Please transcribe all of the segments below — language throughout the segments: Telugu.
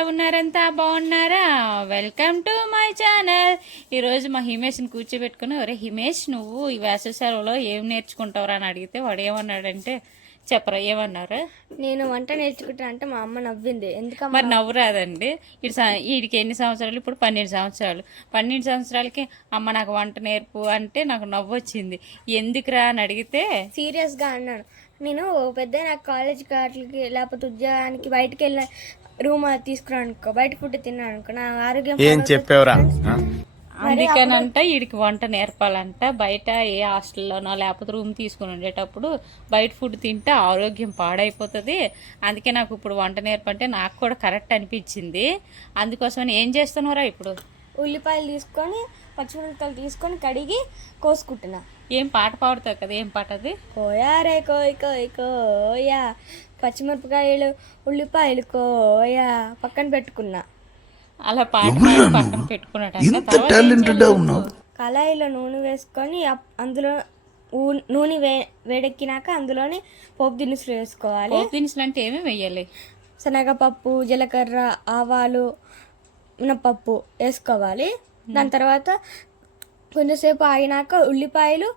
ఎలా ఉన్నారంతా బాగున్నారా? Welcome to my channel. ఈరోజు మా హిమేష్ని కూర్చోబెట్టుకుని, ఒరే హిమేష్, నువ్వు ఈ వేసవి సెలవులో ఏం నేర్చుకుంటావురా అని అడిగితే వాడు ఏమన్నాడంటే, చెప్పరా ఏమన్నారు? నేను వంట నేర్చుకుంటా అంటే మా అమ్మ నవ్వింది. ఎందుకమ్మా? మరి నవ్వు రాదండి. వీడికి ఎన్ని సంవత్సరాలు? ఇప్పుడు 12 సంవత్సరాలు. 12 సంవత్సరాలకి అమ్మ నాకు వంట నేర్పు అంటే నాకు నవ్వు వచ్చింది. ఎందుకురా అని అడిగితే సీరియస్గా అన్నాను. నేను పెద్ద నాకు కాలేజ్కి వాటికి లేకపోతే ఉద్యోగానికి బయటకు వెళ్ళిన రూమ్ తీసుకున్నాను అనుకో, బయట ఫుడ్ తిన్నాను అనుకో, నా ఆరోగ్యం ఏం చెప్పేవరా? అందుకనంట వీడికి వంట నేర్పాలంట. బయట ఏ హాస్టల్లోనో లేకపోతే రూమ్ తీసుకుని ఉండేటప్పుడు బయట ఫుడ్ తింటే ఆరోగ్యం పాడైపోతుంది. అందుకే నాకు ఇప్పుడు వంట నేర్పంటే నాకు కూడా కరెక్ట్ అనిపించింది. అందుకోసమని ఏం చేస్తున్నారా ఇప్పుడు? ఉల్లిపాయలు తీసుకొని పచ్చిమిరపకాయలు తీసుకొని కడిగి కోసుకుంటున్నా. ఏం పాట పాడుతావు కదా, ఏం పాట అది? కోయా రే కోయ్ కోయ్ కోయా, పచ్చిమిరపకాయలు ఉల్లిపాయలు కోయా పక్కన పెట్టుకున్నా. అలా పాట పాడి పక్కన పెట్టుకున్నట్టు. కళాయిలో నూనె వేసుకొని అందులో నూనె వేడెక్కినాక అందులోని పోపు దినుసులు వేసుకోవాలి. పోపు దినుసులు అంటే ఏమేమి వేయాలి? శనగపప్పు, జీలకర్ర, ఆవాలు, మినపప్పు వేసుకోవాలి. దాని తర్వాత కొంచెంసేపు ఆగినాక ఉల్లిపాయలు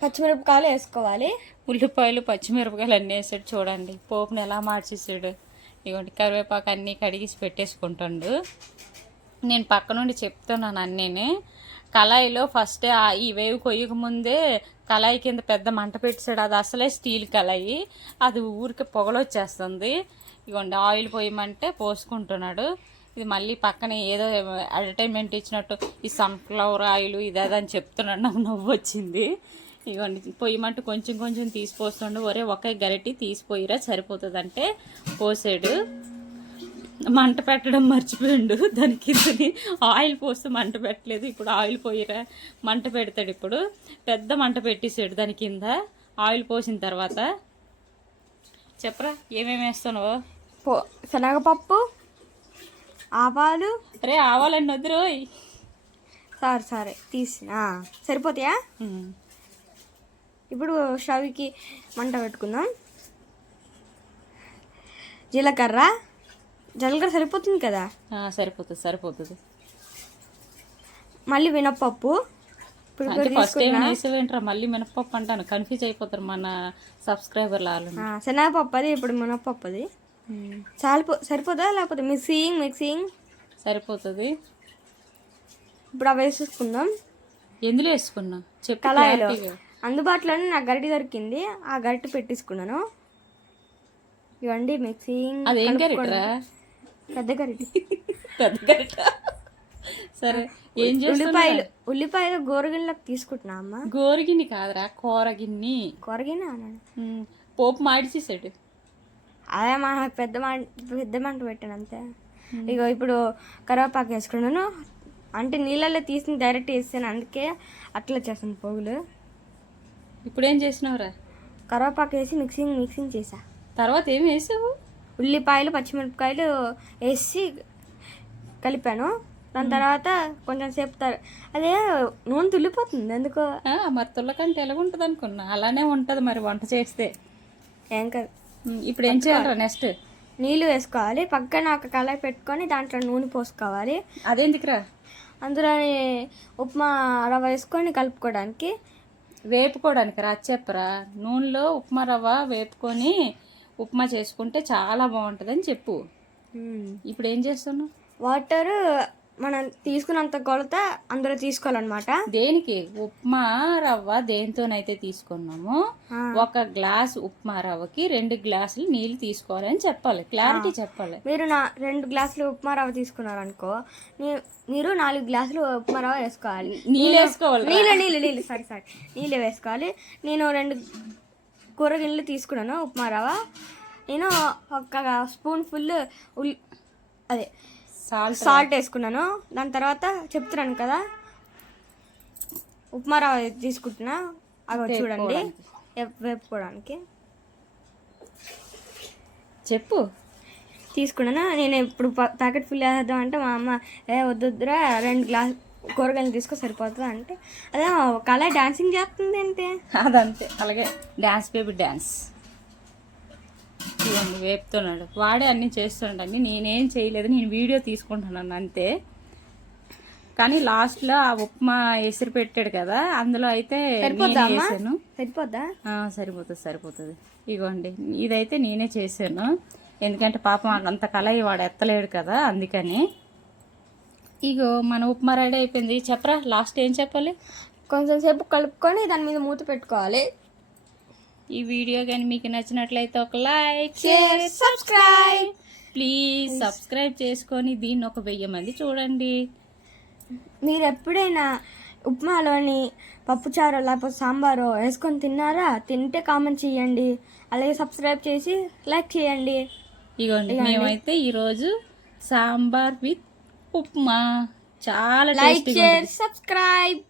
పచ్చిమిరపకాయలు వేసుకోవాలి. ఉల్లిపాయలు పచ్చిమిరపకాయలు అన్నీ వేసాడు చూడండి. పోపుని ఎలా మార్చేసాడు. ఇవ్వండి, కరివేపాకు అన్నీ కడిగిసి పెట్టేసుకుంటాడు. నేను పక్క నుండి చెప్తున్నాను అన్నీనే. కళాయిలో ఫస్ట్ ఈ వేవి కొయ్యక ముందే కళాయి కింద పెద్ద మంట పెట్టాడు. అది అసలే స్టీల్ కళాయి, అది ఊరికి పొగలొచ్చేస్తుంది. ఇవ్వండి, ఆయిల్ పోయమంటే పోసుకుంటున్నాడు. ఇది మళ్ళీ పక్కన ఏదో అడ్వర్టైజ్మెంట్ ఇచ్చినట్టు ఈ సన్ఫ్లవర్ ఆయిల్ ఇదని చెప్తున్నాడు. నాకు నవ్వు వచ్చింది. ఇవ్వండి, పొయ్యమంటే కొంచెం కొంచెం తీసిపోతుండు. ఒరే ఒకే గరిటి తీసిపోయిరా సరిపోతుంది అంటే పోసాడు. మంట పెట్టడం మర్చిపోయిండు. దాని కిందని ఆయిల్ పోస్తే మంట పెట్టలేదు. ఇప్పుడు ఆయిల్ పోయిరా మంట పెడతాడు. ఇప్పుడు పెద్ద మంట పెట్టేసాడు దాని కింద. ఆయిల్ పోసిన తర్వాత చెప్పరా ఏమేమి వేస్తానో? శనగపప్పు, ఆవాలు. అరే ఆవాలండి వద్దు. సరే తీసిన సరిపోతాయా? ఇప్పుడు స్టవ్కి మంట పెట్టుకుందాం. జీలకర్ర సరిపోతుంది కదా? సరిపోతుంది. మళ్ళీ మినప్పప్పు. ఫస్ట్ టైం వేసేవేంట్రా మళ్ళీ మినపప్పు అంటాను, కన్ఫ్యూజ్ అయిపోతారు మన సబ్స్క్రైబర్లు వాళ్ళు. శనగపప్పు అది, ఇప్పుడు మినప్పప్పు అది. సరిపోతుందా లేకపోతే మిక్సింగ్ సరిపోతుంది. ఇప్పుడు అవి వేసేసుకుందాం. ఎందులో వేసుకున్నా చెప్పు. కళాయిలో అందుబాటులోనే నాకు గరిటె దొరికింది, ఆ గరిటె పెట్టేసుకున్నాను. ఇవ్వండి మిక్సింగ్. అదేం గరిటెరా? పెద్ద గరిటె. పెద్ద గరిట. సరే ఏం చేస్తున్నా? ఉల్లిపాయలు గోరగిన్నెలకు తీసుకుంటున్నా అమ్మ. గోరగిన్ని కాదురా, కూరగిన్ని. కూరగిన్నె అన్నాడు. పోపు మాడిచేసాడు. అదే మా పెద్ద మంట పెట్టాను అంతే. ఇగో ఇప్పుడు కరివేపాకు వేసుకున్నాను. అంటే నీళ్ళల్లో తీసి డైరెక్ట్ వేసాను, అందుకే అట్లా చేస్తాను పోగులు. ఇప్పుడు ఏం చేసినావురా? కరివేపాకు వేసి మిక్సింగ్ చేసా. తర్వాత ఏం వేసావు? ఉల్లిపాయలు పచ్చిమిరపకాయలు వేసి కలిపాను. దాని తర్వాత కొంచెం సేపు అదే నూనె తుల్లిపోతుంది ఎందుకో. మరి తుల్లకంటే ఎలాగుంటుంది అనుకున్నా, అలానే ఉంటుంది మరి వంట చేస్తే. ఏం కాదు. ఇప్పుడు ఏం చేయాలరా? నెక్స్ట్ నీళ్ళు వేసుకోవాలి. పక్కన ఒక కళాయి పెట్టుకొని దాంట్లో నూనె పోసుకోవాలి. అదేందుకురా? అందులోని ఉప్మా రవ్వ వేసుకొని కలుపుకోవడానికి. వేపుకోవడానికి రా చెప్పరా. నూనెలో ఉప్మా రవ్వ వేపుకొని ఉప్మా చేసుకుంటే చాలా బాగుంటుంది అని చెప్పు. ఇప్పుడు ఏం చేస్తున్నావు? వాటర్ మనం తీసుకున్నంత కొలత అందులో తీసుకోవాలన్నమాట. దేనికి? ఉప్మా రవ్వ దేనితోనైతే తీసుకున్నామో 1 గ్లాస్ ఉప్మా రవ్వకి 2 గ్లాసులు నీళ్ళు తీసుకోవాలని చెప్పాలి. క్లారిటీ చెప్పాలి. మీరు 2 గ్లాసులు ఉప్మా రవ్వ తీసుకున్నారనుకో, మీరు 4 గ్లాసులు ఉప్మా రవ్వ వేసుకోవాలి. నీళ్ళు వేసుకోవాలి. నీళ్ళు సారీ నీళ్ళు వేసుకోవాలి. నేను 2 కూరగిన్నెలు తీసుకున్నాను ఉప్మా రవ్వ. నేను 1 స్పూన్ ఫుల్ అదే సాల్ట్ వేసుకున్నాను. దాని తర్వాత చెప్తున్నాను కదా, ఉప్మా రవ్వ తీసుకుంటున్నా. అవి చూడండి వేపుకోవడానికి చెప్పు. తీసుకున్నాను. నేను ఇప్పుడు ప్యాకెట్ ఫుల్ వేద్దాం అంటే మా అమ్మ వద్దురా 2 గ్లాస్ కూరగాయలు తీసుకో సరిపోతుంది అంటే, అదే కళ డాన్సింగ్ చేస్తుంది అంటే అదంతే. అలాగే డ్యాన్స్ బేబీ డ్యాన్స్. ఇవన్నీ వేపుతున్నాడు. వాడే అన్నీ చేస్తుండండి, నేనేం చేయలేదు, నేను వీడియో తీసుకుంటున్నాను అంతే. కానీ లాస్ట్లో ఆ ఉప్మా ఎసిరి పెట్టాడు కదా, అందులో అయితే నేనే చేశాను. సరిపోద్దా? సరిపోతుంది. ఇగోండి ఇదైతే నేనే చేశాను, ఎందుకంటే పాపం అంత కళాయి వాడు ఎత్తలేడు కదా, అందుకని. ఇగో మన ఉప్మా రెడీ అయిపోయింది. చెప్పరా లాస్ట్ ఏం చెప్పాలి? కొంచెం సేపు కలుపుకొని దాని మీద మూత పెట్టుకోవాలి. ఈ వీడియో కానీ మీకు నచ్చినట్లయితే ఒక like, share, subscribe. Please subscribe చేసుకొని దీన్ని ఒక 1000 మంది చూడండి. మీరు ఎప్పుడైనా ఉప్మాలోని పప్పుచారు లేకపోతే సాంబారు వేసుకొని తిన్నారా? తింటే కామెంట్ చేయండి, అలాగే సబ్స్క్రైబ్ చేసి లైక్ చేయండి. ఇగోండి మేమైతే ఈరోజు సాంబార్ విత్ ఉప్మా చాలా లైక్, టేస్టీగా షేర్, సబ్స్క్రైబ్.